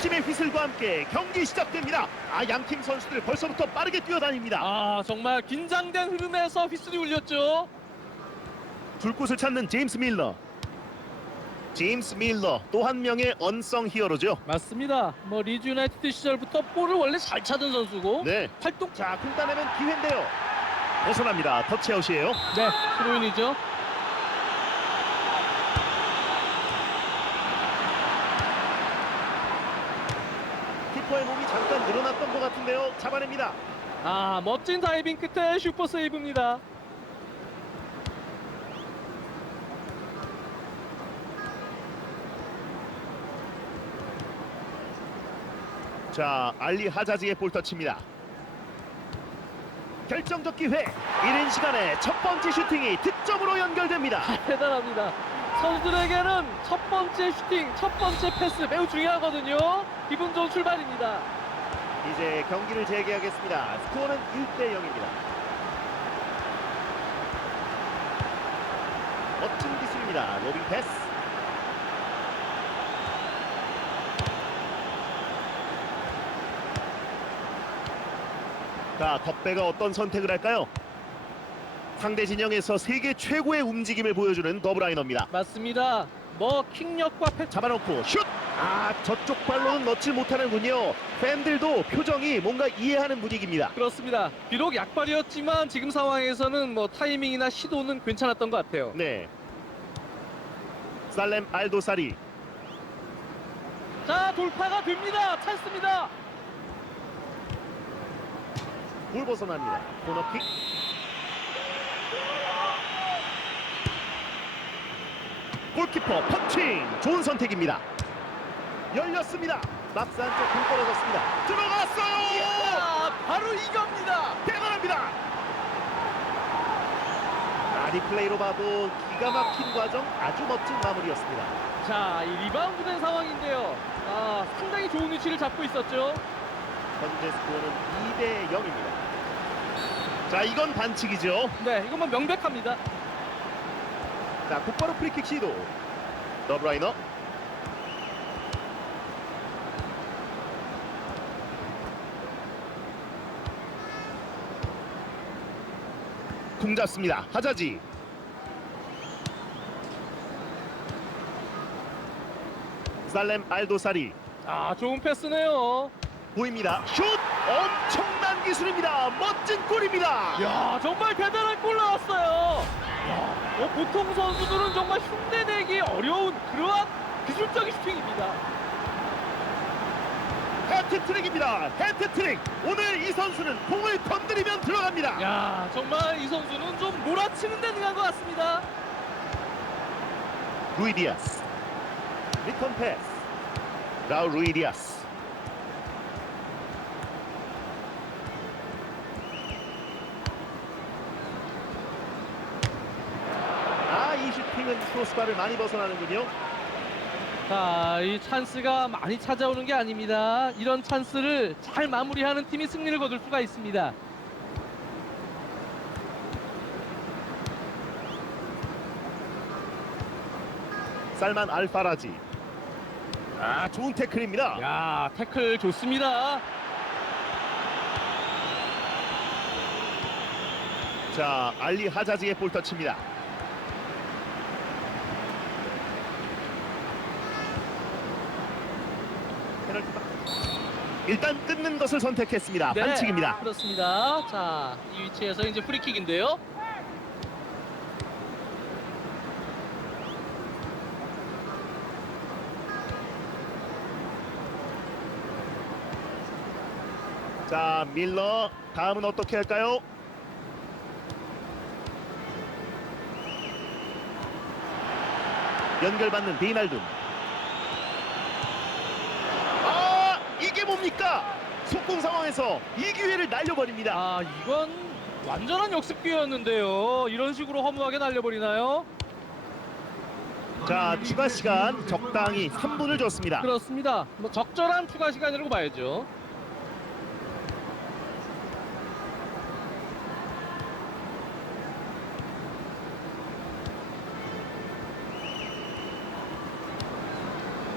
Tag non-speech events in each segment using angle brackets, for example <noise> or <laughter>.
주심의 휘슬과 함께 경기 시작됩니다. 아, 양팀 선수들 벌써부터 빠르게 뛰어다닙니다. 아 정말 긴장된 흐름에서 휘슬이 울렸죠. 불꽃을 찾는 제임스 밀러. 제임스 밀러 또 한 명의 언성 히어로죠. 맞습니다. 뭐 리즈 유나이티드 시절부터 볼을 원래 잘 차던 선수고 네. 활동 자, 공 따내면 기회인데요. 벗어납니다. 터치아웃이에요. 네 스로인이죠. 키퍼의 몸이 잠깐 늘어났던 것 같은데요. 잡아냅니다. 아 멋진 다이빙 끝에 슈퍼 세이브입니다. 자, 알리 하자지의 볼 터치입니다. 결정적 기회. 이른 시간에 첫 번째 슈팅이 득점으로 연결됩니다. <laughs> 대단합니다. 선수들에게는 첫 번째 슈팅, 첫 번째 패스 매우 중요하거든요. 기분 좋은 출발입니다. 이제 경기를 재개하겠습니다. 스코어는 1대 0입니다. 멋진 기술입니다. 로빙 패스. 자, 덕배가 어떤 선택을 할까요? 상대 진영에서 세계 최고의 움직임을 보여주는 더블라이너입니다. 맞습니다. 뭐 킥력과 패 잡아놓고 슛! 아, 저쪽 발로는 넣지 못하는군요. 팬들도 표정이 뭔가 이해하는 분위기입니다. 그렇습니다. 비록 약발이었지만 지금 상황에서는 뭐 타이밍이나 시도는 괜찮았던 것 같아요. 네. 살렘 알도사리 자 돌파가 됩니다. 찬스입니다. 볼 벗어납니다. 코너킥. 골키퍼 펀칭 좋은 선택입니다. 열렸습니다. 박스 안쪽 공 떨어졌습니다. 들어갔어요. 야, 바로 이겁니다. 대단합니다. 아, 리플레이로 봐도 기가 막힌 과정 아주 멋진 마무리였습니다. 자, 이 리바운드 된 상황인데요. 아, 상당히 좋은 위치를 잡고 있었죠. 현재 스코어는 2대 0입니다. 자, 이건 반칙이죠. 네, 이건 뭐 명백합니다. 자, 곧바로 프리킥 시도. 더브라이너. 공 잡습니다. 하자지. 살렘 알도사리 아, 좋은 패스네요. 보입니다. 슛! 엄청난 기술입니다. 멋진 골입니다. 야, 정말 대단한 골 나왔어요. 야, 뭐 보통 선수들은 정말 흉내내기 어려운 그러한 기술적인 슈팅입니다. 해트트릭입니다. 해트트릭. 오늘 이 선수는 공을 건드리면 들어갑니다. 야, 정말 이 선수는 좀 몰아치는 데 능한 것 같습니다. 루이 디아스 리턴 패스 라우 루이 디아스 아이 슈팅은 크로스바를 많이 벗어나는군요 자, 이 찬스가 많이 찾아오는 게 아닙니다. 이런 찬스를 잘 마무리하는 팀이 승리를 거둘 수가 있습니다. 살만 알파라지 아 좋은 태클입니다 야, 태클 좋습니다. 자 알리 하자지의 볼 터치입니다 페널티 박- 일단 끊는 것을 선택했습니다 네, 반칙입니다 그렇습니다. 자, 이 위치에서 이제 프리킥인데요. 자 밀러 다음은 어떻게 할까요? 연결받는 비날둠 아 이게 뭡니까 속공 상황에서 이 기회를 날려버립니다 아, 이건 완전한 역습 기회였는데요. 이런 식으로 허무하게 날려버리나요? 자 추가 시간 적당히 3분을 줬습니다 그렇습니다. 뭐 적절한 추가 시간이라고 봐야죠.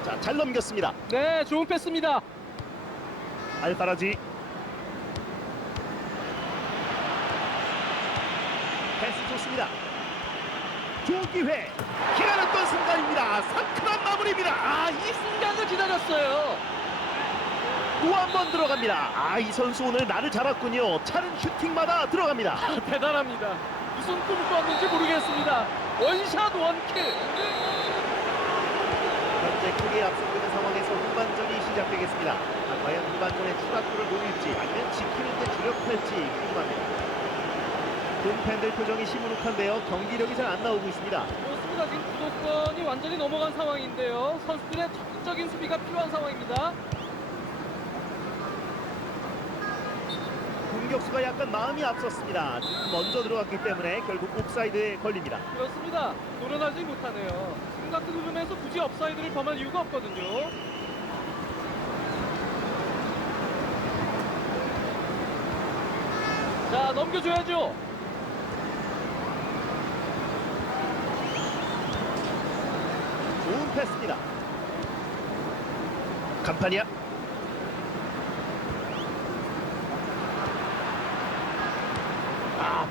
자 잘 넘겼습니다. 네, 좋은 패스입니다. 알파라지 패스 좋습니다. 좋은 기회 기다렸던 순간입니다. 상큼한 마무리입니다. 아, 이 순간을 기다렸어요. 또 한 번 들어갑니다. 아 이 선수 오늘 날을 잡았군요. 차는 슈팅마다 들어갑니다. 아, 대단합니다. 무슨 꿈을 꿨는지 모르겠습니다. 원샷 원킬. 현재 크게 앞서고 있는 상황에서 후반전이 시작되겠습니다. 아, 과연 후반전에 추가골을 노릴지 아니면 지키는데 주력할지 궁금합니다. 홈팬들 표정이 시무룩한데요. 경기력이 잘 안 나오고 있습니다. 그렇습니다. 지금 주도권이 완전히 넘어간 상황인데요. 선수들의 적극적인 수비가 필요한 상황입니다. 공격수가 약간 마음이 앞섰습니다. 지금 먼저 들어갔기 때문에 결국 옵사이드에 걸립니다. 그렇습니다. 노련하지 못하네요. 지금 같은 흐름에서 굳이 업사이드를 범할 이유가 없거든요. 자, 넘겨줘야죠. 좋은 패스입니다. 간판이야.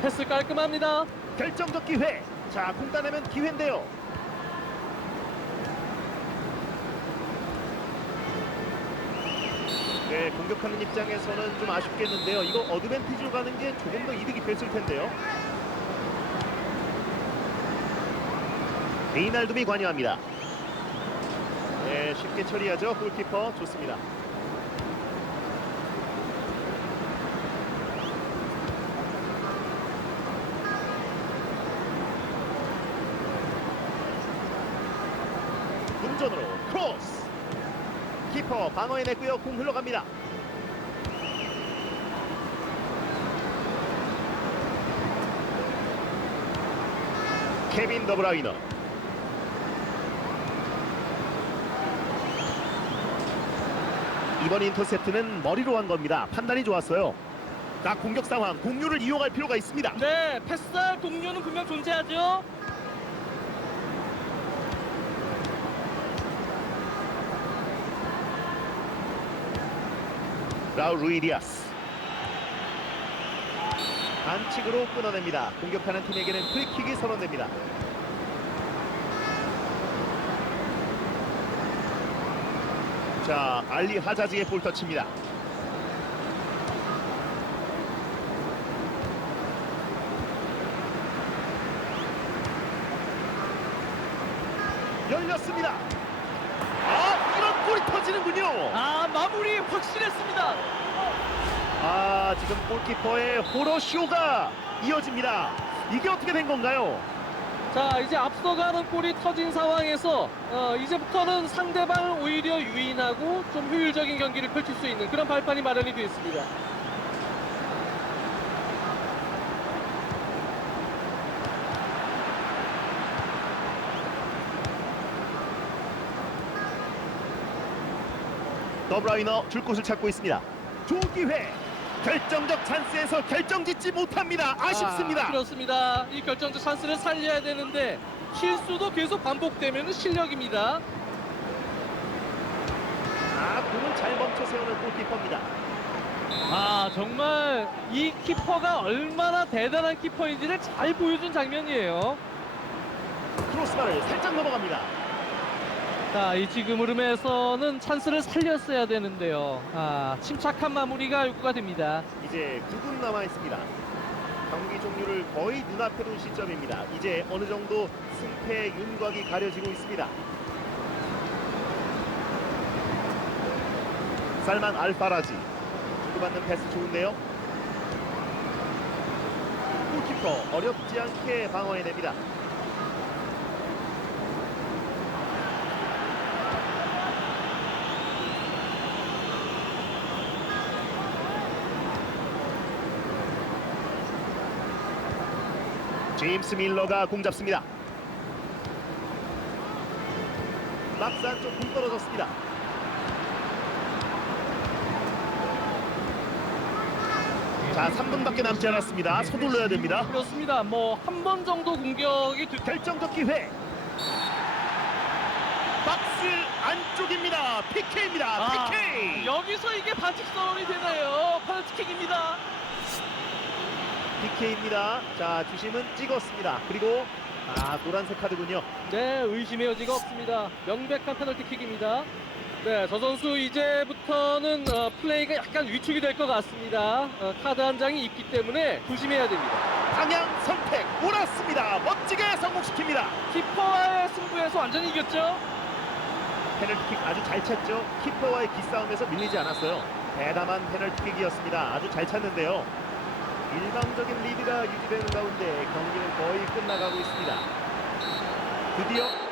패스 깔끔합니다. 결정적 기회. 자, 공 따내면 기회인데요. 네, 공격하는 입장에서는 좀 아쉽겠는데요. 이거 어드밴티지로 가는 게 조금 더 이득이 됐을 텐데요. 에이날둠이 관여합니다. 네, 쉽게 처리하죠. 골키퍼 좋습니다. ಮುಂ전으로 크로스. 키퍼 방어해냈고요. 공 흘러갑니다. 케빈 더브라이너. 이번 인터셉트는 머리로 한 겁니다. 판단이 좋았어요. 자 공격 상황 공유를 이용할 필요가 있습니다. 네, 패스할 동료는 분명 존재하죠. 라우 루이디아스 반칙으로 끊어냅니다. 공격하는 팀에게는 프리킥이 선언됩니다. 자 알리 하자지의 볼터치입니다. 열렸습니다. 터지는군요. 아, 마무리 확실했습니다. 아 지금 골키퍼의 호러쇼가 이어집니다. 이게 어떻게 된 건가요? 자, 이제 앞서가는 골이 터진 상황에서 어, 이제부터는 상대방을 오히려 유인하고 좀 효율적인 경기를 펼칠 수 있는 그런 발판이 마련이 되어 있습니다. 더브라이너 줄 곳을 찾고 있습니다. 좋은 기회. 결정적 찬스에서 결정짓지 못합니다. 아쉽습니다. 아, 그렇습니다. 이 결정적 찬스를 살려야 되는데 실수도 계속 반복되면 실력입니다. 아, 공은 잘 멈춰 세우는 골키퍼입니다. 아 정말 이 키퍼가 얼마나 대단한 키퍼인지를 잘 보여준 장면이에요. 크로스바를 살짝 넘어갑니다. 자, 이 지금 흐름에서는 찬스를 살렸어야 되는데요. 아, 침착한 마무리가 요구가 됩니다. 이제 9분 남아 있습니다. 경기 종료를 거의 눈앞에 둔 시점입니다. 이제 어느 정도 승패의 윤곽이 가려지고 있습니다. 살만 알파라지 주고받는 패스 좋은데요. 골키퍼 어렵지 않게 방어해냅니다. 제임스 밀러가 공 잡습니다. 박스 안쪽 공 떨어졌습니다. 자, 3분밖에 남지 않았습니다. 서둘러야 됩니다. 그렇습니다. 뭐 한 번 정도 공격이 되... 결정적 기회. 박스 안쪽입니다. PK입니다. 아, PK. 여기서 이게 반칙 선언이 되나요? 페널티킥입니다. PK입니다. 자, 주심은 찍었습니다. 그리고 아, 노란색 카드군요. 네, 의심의 여지가 없습니다. 명백한 페널티킥입니다. 네, 저 선수 이제부터는 어, 플레이가 약간 위축이 될 것 같습니다. 어, 카드 한 장이 있기 때문에 조심해야 됩니다. 방향 선택 옳았습니다. 멋지게 성공시킵니다. 키퍼와의 승부에서 완전히 이겼죠. 페널티킥 아주 잘 찼죠. 키퍼와의 기싸움에서 밀리지 않았어요. 대담한 페널티킥이었습니다. 아주 잘 찼는데요. 일방적인 리드가 유지되는 가운데 경기는 거의 끝나가고 있습니다. 드디어